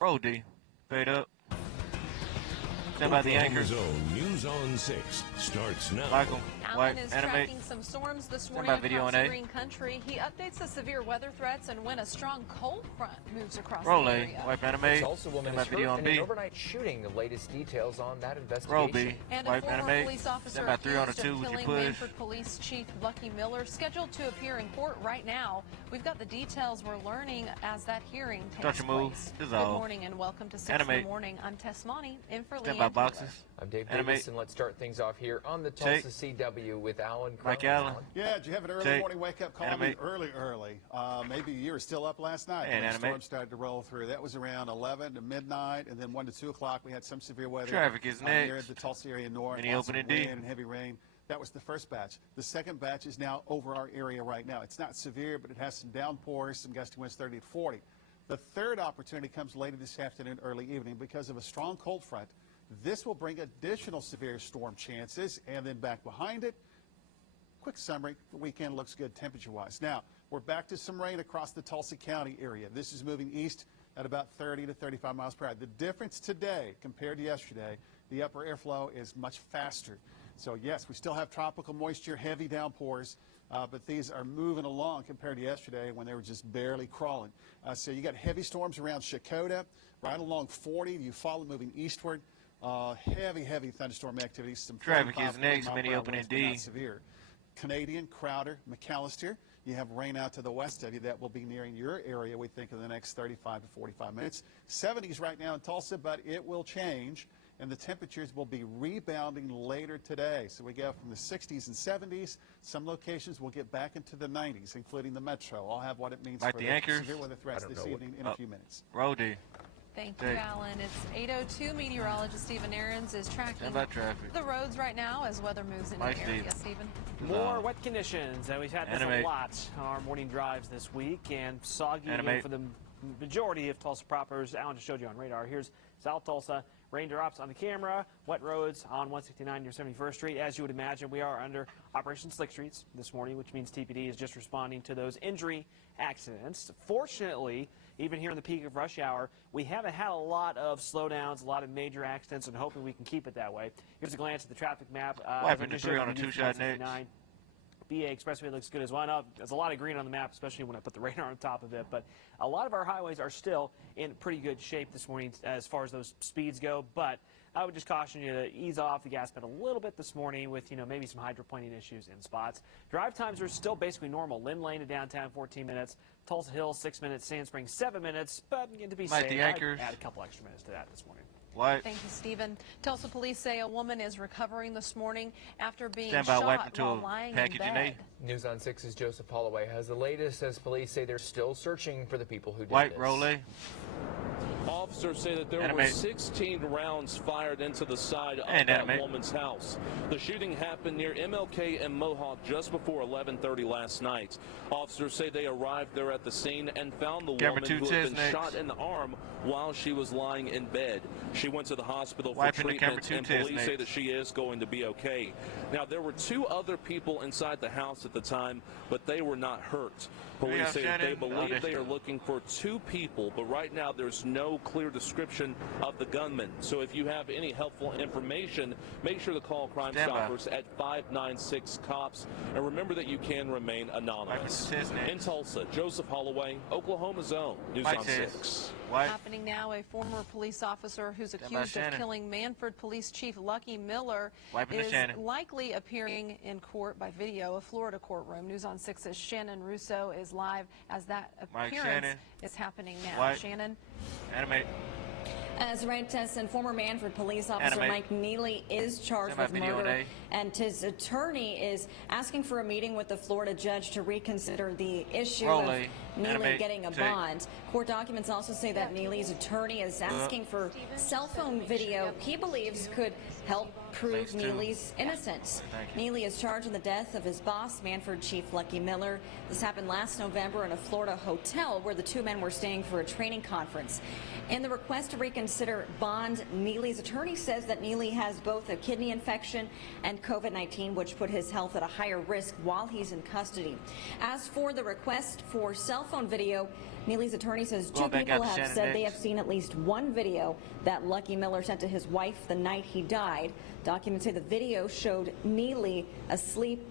Roll D. Fade up. Stand by the anchor. Zone News on 6 starts now. Michael, Alan white, is animate. tracking some storms this morning by video across on A. Green Country. He updates the severe weather threats and when a strong cold front moves across Roll the A. area. Wipe animate. Tulsa woman Stand by is video hurt on in an B. overnight shooting. The latest details on that investigation. Roll B. And a Wipe former animate. police officer Stand by 3 on a accused 2. of Would you killing push? Manford Police Chief Lucky Miller scheduled to appear in court right now. We've got the details we're learning as that hearing takes Start your move. place. This is Good all. morning and welcome to 6 in Animate. the morning. I'm Tess Monty, in for Stand Leanne by Taylor. boxes. I'm Dave Animate. Davis, and let's start things off here on the Check. Tulsa CW with Alan Mike Crone. Allen. Yeah, did you have an early Take. morning wake-up call? Animate. I mean, early. Maybe you were still up last night And when the animate. storm started to roll through. That was around 11 to midnight, and then 1 to 2 o'clock we had some severe weather. Traffic is Near next. the Tulsa area north. Mini Lots of opening D. wind and heavy rain. That was the first batch. The second batch is now over our area right now. It's not severe, but it has some downpours, some gusty winds 30 to 40. The third opportunity comes later this afternoon, early evening, because of a strong cold front. This will bring additional severe storm chances, and then back behind it, quick summary, the weekend looks good temperature-wise. Now, we're back to some rain across the Tulsa County area. This is moving east at about 30 to 35 miles per hour. The difference today compared to yesterday, the upper airflow is much faster. So, yes, we still have tropical moisture, heavy downpours, but these are moving along compared to yesterday when they were just barely crawling. So you got heavy storms around Shakota, right along 40. You follow moving eastward. Heavy thunderstorm activity. Some Traffic 35, is next. 40 mile Mini per hour opening winds, but not D. severe. Canadian, Crowder, McAllister. You have rain out to the west of you that will be nearing your area, we think, in the next 35 to 45 minutes. 70s right now in Tulsa, but it will change, and the temperatures will be rebounding later today. So we go from the 60s and 70s. Some locations will get back into the 90s, including the metro. I'll have what it means Like for the the anchors? severe weather threats this evening in a few minutes. Roll D. Thank you, Take. Alan. It's 8:02. Meteorologist Stephen Aarons is tracking Stand by traffic. the roads right now as weather moves into Mike the area. Steve. Stephen. More wet conditions, and we've had this Animate. a lot on our morning drives this week, and soggy again Animate. for the majority of Tulsa propers. Alan just showed you on radar. Here's South Tulsa. Rain drops on the camera, wet roads on 169 near 71st Street. As you would imagine, we are under Operation Slick Streets this morning, which means TPD is just responding to those injury accidents. Fortunately, even here in the peak of rush hour, we haven't had a lot of slowdowns, a lot of major accidents, and hoping we can keep it that way. Here's a glance at the traffic map. Wiping the 3 on a 2-shot next. BA Expressway looks good as well. Now, there's a lot of green on the map, especially when I put the radar on top of it. But a lot of our highways are still in pretty good shape this morning as far as those speeds go. But I would just caution you to ease off the gas pedal a little bit this morning with, maybe some hydroplaning issues in spots. Drive times are still basically normal. Lynn Lane to downtown, 14 minutes. Tulsa Hill, 6 minutes. Sand Springs, 7 minutes. But to be Like safe, the anchors. I'd add a couple extra minutes to that this morning. White. Thank you, Stephen. Tulsa police say a woman is recovering this morning after being Stand by shot wiping to while a lying in package in bed. A. News on 6's Joseph Holloway has the latest as police say they're still searching for the people who did White. this. Roll A. Officers say that there were Animate. 16 rounds fired into the side of And that animate. woman's house. The shooting happened near MLK and Mohawk just before 11:30 last night. Officers say they arrived there at the scene and found the Camera woman 2 who had says been next. shot in the arm while she was lying in bed. She went to the hospital for Wiping the camera treatment, 2 and says police say next. that she is going to be okay. Now, there were 2 other people inside the house at the time, but they were not hurt. Police Yeah, say that they Shannon. Oh, believe that's they are true. looking for 2 people, but right now there's no clear description of the gunman. So if you have any helpful information, make sure to call Crime Stand by. Stoppers at 596-COPS. And remember that you can remain anonymous. Wiping the test In Tulsa, Joseph Holloway, Oklahoma Zone, News White on says. 6. White. Happening now, a former police officer who's by accused of Shannon. killing Manford Police Chief Lucky Miller Wiping the is Shannon. likely appearing in court by video, a Florida courtroom. News on 6's Shannon Russo is live as that Mike appearance Shannon. is happening now. White. Shannon. Animate. As Red Tess and former Manford police officer Animate. Mike Neely is charged Stand by with video on murder, A. and his attorney is asking for a meeting with the Florida judge to reconsider the issue Roll of A. Neely Animate. getting a Check. bond. Court documents also say that Neely's attorney is asking for cell phone video he believes could help prove Thanks, too. Neely's innocence. Thank you. Neely is charged in the death of his boss, Manford Chief Lucky Miller. This happened last November in a Florida hotel where the 2 men were staying for a training conference. In the request to reconsider bond, Neely's attorney says that Neely has both a kidney infection and COVID-19, which put his health at a higher risk while he's in custody. As for the request for cell phone video, Neely's attorney says two Well, back people up, have Shannon said they Nix. have seen at least one video that Lucky Miller sent to his wife the night he died. Documents say the video showed Neely asleep